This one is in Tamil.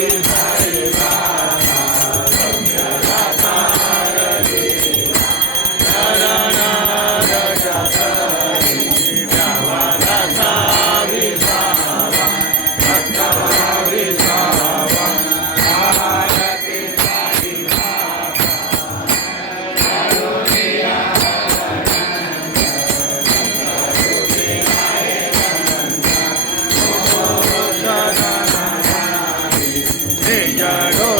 Yeah. ಮಾಡೋ